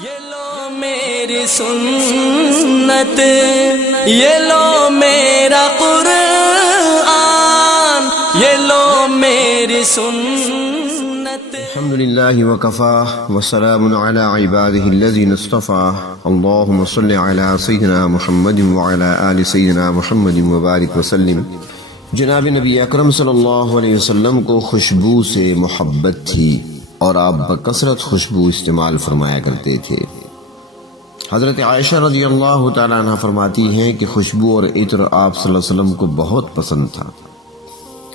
یہ لو میری سنت، یہ لو میرا قرآن، یہ لو میری سنت۔ الحمدللہ وکفا وسلام علی عباده الذین اصطفى، اللہم صل علی سیدنا محمد وعلی آل سیدنا محمد وبارک وسلم۔ جناب نبی اکرم صلی اللہ علیہ وسلم کو خوشبو سے محبت تھی اور آپ بکثرت خوشبو استعمال فرمایا کرتے تھے۔ حضرت عائشہ رضی اللہ تعالیٰ عنہ فرماتی ہیں کہ خوشبو اور عطر آپ صلی اللہ علیہ وسلم کو بہت پسند تھا۔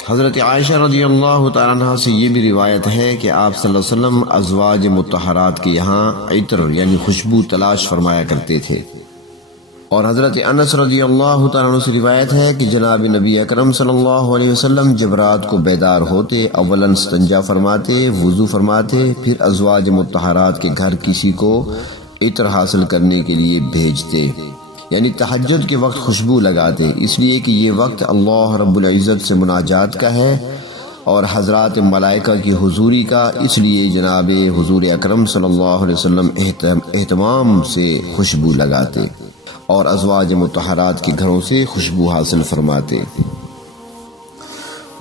حضرت عائشہ رضی اللہ تعالیٰ عنہ سے یہ بھی روایت ہے کہ آپ صلی اللہ علیہ وسلم ازواج مطہرات کے یہاں عطر یعنی خوشبو تلاش فرمایا کرتے تھے۔ اور حضرت انس رضی اللہ تعالیٰ عنہ سے روایت ہے کہ جناب نبی اکرم صلی اللہ علیہ وسلم جب رات کو بیدار ہوتے اولاً استنجا فرماتے، وضو فرماتے، پھر ازواج مطہرات کے گھر کسی کو عطر حاصل کرنے کے لیے بھیجتے، یعنی تہجد کے وقت خوشبو لگاتے، اس لیے کہ یہ وقت اللہ رب العزت سے مناجات کا ہے اور حضرات ملائکہ کی حضوری کا، اس لیے جناب حضور اکرم صلی اللہ علیہ وسلم اہتمام سے خوشبو لگاتے اور ازواج مطہرات کے گھروں سے خوشبو حاصل فرماتے۔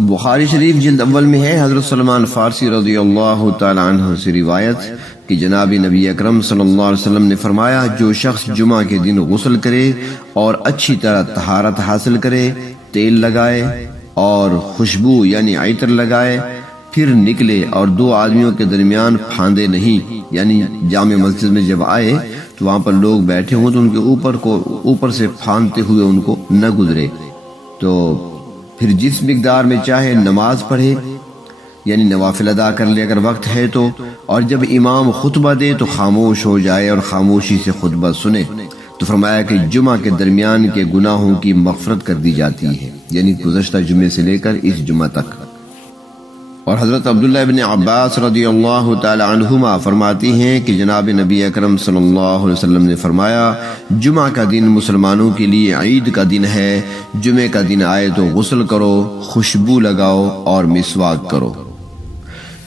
بخاری شریف جلد اول میں ہے حضرت سلمان فارسی رضی اللہ تعالی عنہ سے روایت کہ جناب نبی اکرم صلی اللہ علیہ وسلم نے فرمایا، جو شخص جمعہ کے دن غسل کرے اور اچھی طرح طہارت حاصل کرے، تیل لگائے اور خوشبو یعنی عطر لگائے، پھر نکلے اور دو آدمیوں کے درمیان پھاندے نہیں، یعنی جامع مسجد میں جب آئے تو وہاں پر لوگ بیٹھے ہوں تو ان کے اوپر سے پھاندتے ہوئے ان کو نہ گزرے، تو پھر جس مقدار میں چاہے نماز پڑھے یعنی نوافل ادا کر لے اگر وقت ہے تو، اور جب امام خطبہ دے تو خاموش ہو جائے اور خاموشی سے خطبہ سنے، تو فرمایا کہ جمعہ کے درمیان کے گناہوں کی مغفرت کر دی جاتی ہے، یعنی گزشتہ جمعے سے لے کر اس جمعہ تک۔ اور حضرت عبداللہ ابن عباس رضی اللہ تعالی عنہما فرماتی ہیں کہ جناب نبی اکرم صلی اللہ علیہ وسلم نے فرمایا، جمعہ کا دن مسلمانوں کے لیے عید کا دن ہے، جمعہ کا دن آئے تو غسل کرو، خوشبو لگاؤ اور مسواک کرو۔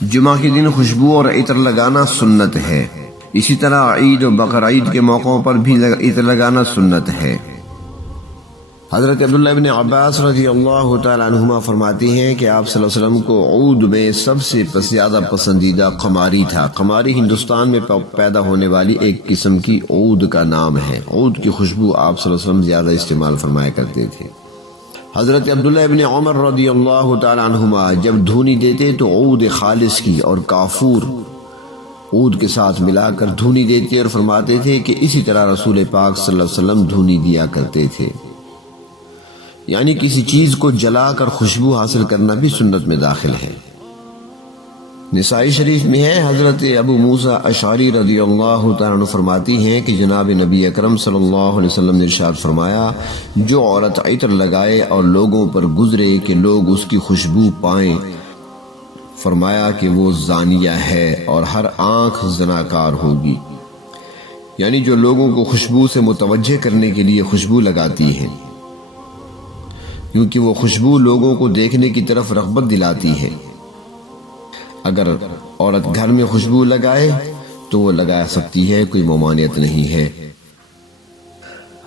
جمعہ کے دن خوشبو اور عطر لگانا سنت ہے، اسی طرح عید و بقر عید کے موقعوں پر بھی عطر لگانا سنت ہے۔ حضرت عبداللہ ابن عباس رضی اللہ تعالی عنہما فرماتی ہیں کہ آپ صلی اللہ علیہ وسلم کو عود میں سب سے زیادہ پسندیدہ قماری تھا۔ قماری ہندوستان میں پیدا ہونے والی ایک قسم کی عود کا نام ہے۔ عود کی خوشبو آپ صلی اللہ علیہ وسلم زیادہ استعمال فرمایا کرتے تھے۔ حضرت عبداللہ ابن عمر رضی اللہ تعالی عنہما جب دھونی دیتے تو عود خالص کی اور کافور عود کے ساتھ ملا کر دھونی دیتے اور فرماتے تھے کہ اسی طرح رسول پاک صلی اللہ علیہ وسلم دھونی دیا کرتے تھے، یعنی کسی چیز کو جلا کر خوشبو حاصل کرنا بھی سنت میں داخل ہے۔ نسائی شریف میں ہے حضرت ابو موسیٰ اشعری رضی اللہ تعالیٰ عنہ فرماتی ہیں کہ جناب نبی اکرم صلی اللہ علیہ وسلم نے ارشاد فرمایا، جو عورت عطر لگائے اور لوگوں پر گزرے کہ لوگ اس کی خوشبو پائیں، فرمایا کہ وہ زانیہ ہے اور ہر آنکھ زناکار ہوگی، یعنی جو لوگوں کو خوشبو سے متوجہ کرنے کے لیے خوشبو لگاتی ہے، کیونکہ وہ خوشبو لوگوں کو دیکھنے کی طرف رغبت دلاتی ہے۔ اگر عورت گھر میں خوشبو لگائے تو وہ لگا سکتی ہے، کوئی ممانعت نہیں ہے۔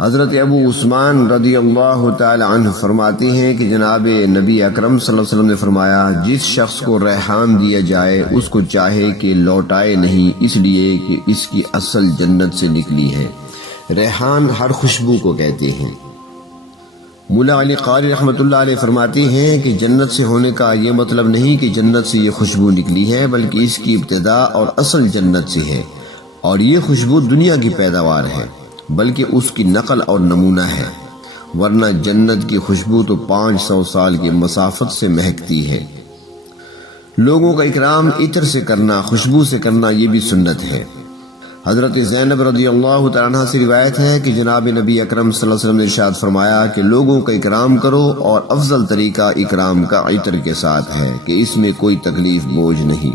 حضرت ابو عثمان رضی اللہ تعالی عنہ فرماتے ہیں کہ جناب نبی اکرم صلی اللہ علیہ وسلم نے فرمایا، جس شخص کو ریحان دیا جائے اس کو چاہے کہ لوٹائے نہیں، اس لیے کہ اس کی اصل جنت سے نکلی ہے۔ ریحان ہر خوشبو کو کہتے ہیں۔ مولا علی قاری رحمۃ اللہ علیہ فرماتے ہیں کہ جنت سے ہونے کا یہ مطلب نہیں کہ جنت سے یہ خوشبو نکلی ہے، بلکہ اس کی ابتدا اور اصل جنت سے ہے، اور یہ خوشبو دنیا کی پیداوار ہے، بلکہ اس کی نقل اور نمونہ ہے، ورنہ جنت کی خوشبو تو 500 سال کی مسافت سے مہکتی ہے۔ لوگوں کا اکرام عطر سے کرنا، خوشبو سے کرنا، یہ بھی سنت ہے۔ حضرت زینب رضی اللہ تعالیٰ عنہ سے روایت ہے کہ جناب نبی اکرم صلی اللہ علیہ وسلم نے ارشاد فرمایا کہ لوگوں کا اکرام کرو، اور افضل طریقہ اکرام کا عطر کے ساتھ ہے کہ اس میں کوئی تکلیف بوجھ نہیں،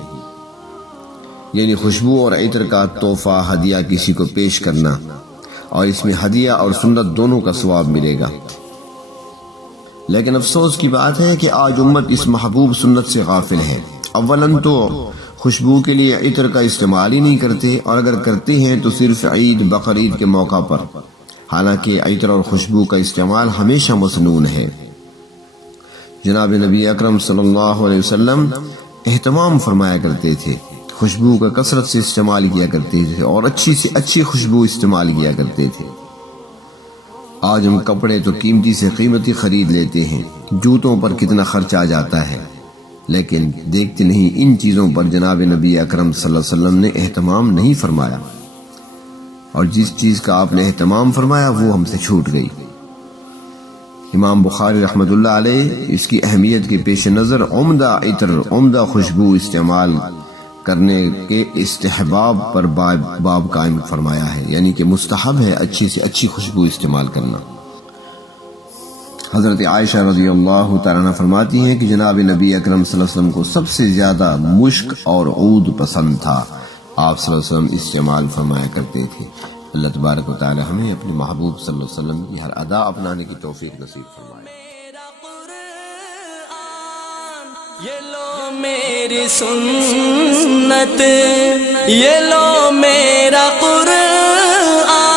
یعنی خوشبو اور عطر کا تحفہ ہدیہ کسی کو پیش کرنا، اور اس میں ہدیہ اور سنت دونوں کا ثواب ملے گا۔ لیکن افسوس کی بات ہے کہ آج امت اس محبوب سنت سے غافل ہے۔ اولاً تو خوشبو کے لیے عطر کا استعمال ہی نہیں کرتے، اور اگر کرتے ہیں تو صرف عید بقرعید کے موقع پر، حالانکہ عطر اور خوشبو کا استعمال ہمیشہ مسنون ہے۔ جناب نبی اکرم صلی اللہ علیہ وسلم اہتمام فرمایا کرتے تھے، خوشبو کا کثرت سے استعمال کیا کرتے تھے اور اچھی سے اچھی خوشبو استعمال کیا کرتے تھے۔ آج ہم کپڑے تو قیمتی سے قیمتی خرید لیتے ہیں، جوتوں پر کتنا خرچ آ جاتا ہے، لیکن دیکھتے نہیں ان چیزوں پر جناب نبی اکرم صلی اللہ علیہ وسلم نے اہتمام نہیں فرمایا، اور جس چیز کا آپ نے اہتمام فرمایا وہ ہم سے چھوٹ گئی۔ امام بخاری رحمۃ اللہ علیہ اس کی اہمیت کے پیش نظر عمدہ عطر، عمدہ خوشبو استعمال کرنے کے استحباب پر باب قائم فرمایا ہے، یعنی کہ مستحب ہے اچھی سے اچھی خوشبو استعمال کرنا۔ حضرت عائشہ رضی اللہ تعالیٰ عنہ فرماتی ہیں کہ جناب نبی اکرم صلی اللہ علیہ وسلم کو سب سے زیادہ مشک اور عود پسند تھا، آپ صلی اللہ علیہ وسلم استعمال فرمایا کرتے تھے۔ اللہ تبارک و تعالی ہمیں اپنے محبوب صلی اللہ علیہ وسلم کی ہر ادا اپنانے کی توفیق نصیب فرمائے۔ یہ لو میری سنت، یہ لو میرا قرآن،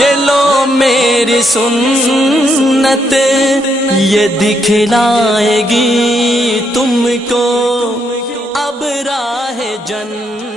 یہ لو میری سنت، یہ دکھلائے گی تم کو اب راہ جنت۔